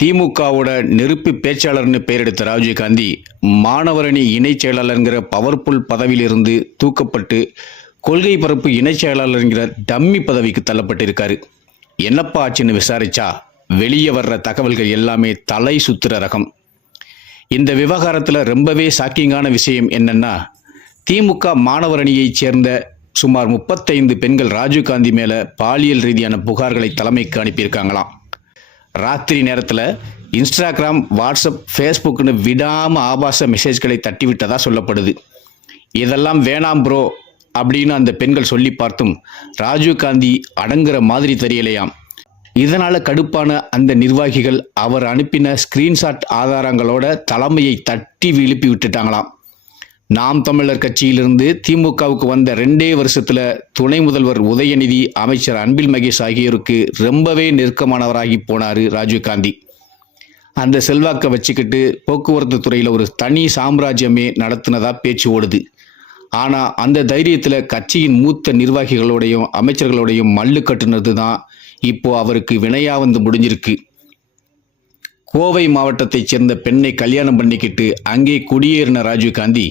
திமுகவோட நெருப்பு பேச்சாளர்னு பெயரெடுத்த ராஜீவ்காந்தி மாணவரணி இணைச் செயலாளர்ங்கிற பவர்ஃபுல் பதவியிலிருந்து தூக்கப்பட்டு கொள்கை பரப்பு இணைச் செயலாளர்ங்கிற டம்மி பதவிக்கு தள்ளப்பட்டிருக்காரு. என்னப்பா ஆச்சுன்னு விசாரிச்சா வெளியே வர்ற தகவல்கள் எல்லாமே தலை சுத்துற ரகம். இந்த விவகாரத்தில் ரொம்பவே ஷாக்கிங்கான விஷயம் என்னன்னா, திமுக மாணவரணியைச் சேர்ந்த சுமார் 35 பெண்கள் ராஜீவ்காந்தி மேல பாலியல் ரீதியான புகார்களை தலைமைக்கு அனுப்பியிருக்காங்களாம். ராத்திரி நேரத்தில் இன்ஸ்டாகிராம், வாட்ஸ்அப், ஃபேஸ்புக்னு விடாமல் ஆபாச மெசேஜ்களை தட்டிவிட்டதா சொல்லப்படுது. இதெல்லாம் வேணாம் ப்ரோ அப்படின்னு அந்த பெண்கள் சொல்லி பார்த்தும் ராஜீவ்காந்தி அடங்குற மாதிரி தெரியலையாம். இதனால் கடுப்பான அந்த நிர்வாகிகள் அவர் அனுப்பின ஸ்கிரீன்ஷாட் ஆதாரங்களோட தலைமையை தட்டி எழுப்பி விட்டுட்டாங்களாம். நாம் தமிழர் கட்சியிலிருந்து திமுகவுக்கு வந்த 2 வருஷத்துல துணை முதல்வர் உதயநிதி, அமைச்சர் அன்பில் மகேஷ் ஆகியோருக்கு ரொம்பவே நெருக்கமானவராகி போனாரு ராஜீவ்காந்தி. அந்த செல்வாக்கை வச்சுக்கிட்டு போக்குவரத்து துறையில் ஒரு தனி சாம்ராஜ்யமே நடத்தினதா பேச்சு ஓடுது. ஆனால் அந்த தைரியத்தில் கட்சியின் மூத்த நிர்வாகிகளோடையும் அமைச்சர்களோடையும் மல்லு கட்டுனது தான் இப்போ அவருக்கு வினையா வந்து முடிஞ்சிருக்கு. கோவை மாவட்டத்தைச் சேர்ந்த பெண்ணை கல்யாணம் பண்ணிக்கிட்டு அங்கே குடியேறின ராஜீவ்காந்தி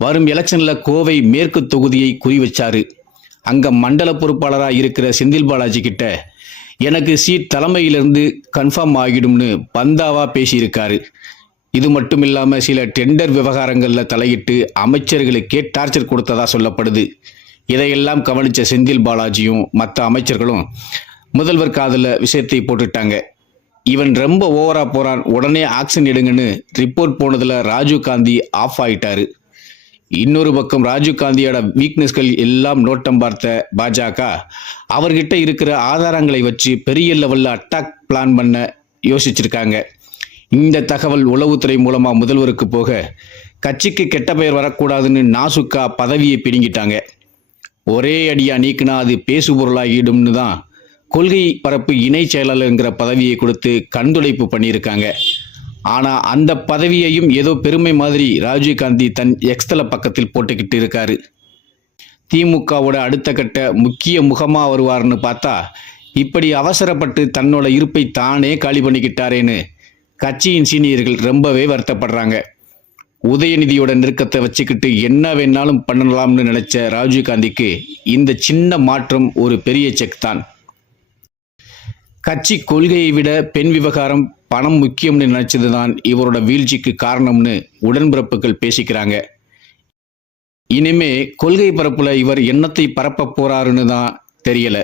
வரும் எலெக்ஷனில் கோவை மேற்கு தொகுதியை குறி வச்சாரு. அங்கே மண்டல பொறுப்பாளராக இருக்கிற செந்தில் பாலாஜி கிட்ட எனக்கு சீட் தலைமையிலிருந்து கன்ஃபார்ம் ஆகிடும்னு பந்தாவா பேசியிருக்காரு. இது மட்டும் இல்லாமல் சில டெண்டர் விவகாரங்களில் தலையிட்டு அமைச்சர்களுக்கே டார்ச்சர் கொடுத்ததா சொல்லப்படுது. இதையெல்லாம் கவனித்த செந்தில் பாலாஜியும் மற்ற அமைச்சர்களும் முதல்வர் காதில் விஷயத்தை போட்டுட்டாங்க. இவன் ரொம்ப ஓவரா போறான், உடனே ஆக்ஷன் எடுங்கன்னு ரிப்போர்ட் போனதில் ராஜீவ்காந்தி ஆஃப் ஆயிட்டாரு. இன்னொரு பக்கம் ராஜீவ்காந்தியோட வீக்னஸ்கள் எல்லாம் நோட்டம் பார்த்த பாஜக அவர்கிட்ட இருக்கிற ஆதாரங்களை வச்சு பெரிய லெவலில் அட்டாக் பிளான் பண்ண யோசிச்சிருக்காங்க. இந்த தகவல் உளவுத்துறை மூலமா முதல்வருக்கு போக கட்சிக்கு கெட்ட பெயர் வரக்கூடாதுன்னு நாசுக்கா பதவியை பிடுங்கிட்டாங்க. ஒரே அடியா நீக்கினா அது பேசுபொருளாகிடும்னு தான் கொள்கை பரப்பு இணை செயலாளர்ங்கிற பதவியை கொடுத்து கண்துடைப்பு பண்ணியிருக்காங்க. ஆனால் அந்த பதவியையும் ஏதோ பெருமை மாதிரி ராஜீவ்காந்தி தன் எக்ஸ்தல பக்கத்தில் போட்டுக்கிட்டு இருக்காரு. திமுகவோட அடுத்த கட்ட முக்கிய முகமா வருவார்னு பார்த்தா இப்படி அவசரப்பட்டு தன்னோட இருப்பை தானே காலி பண்ணிக்கிட்டாரேன்னு கட்சியின் சீனியர்கள் ரொம்பவே வருத்தப்படுறாங்க. உதயநிதியோட நெருக்கத்தை வச்சுக்கிட்டு என்ன வேணாலும் பண்ணலாம்னு நினைச்ச ராஜீவ்காந்திக்கு இந்த சின்ன மாற்றம் ஒரு பெரிய செக் தான். கட்சி கொள்கையை விட பெண் விவகாரம், பணம் முக்கியம்னு நினைச்சது தான் இவரோட வீழ்ச்சிக்கு காரணம்னு உடன்பிறப்புகள் பேசிக்கிறாங்க. இனிமே கொள்கை பரப்புல இவர் என்னத்தை பரப்ப போறாருன்னு தான் தெரியல.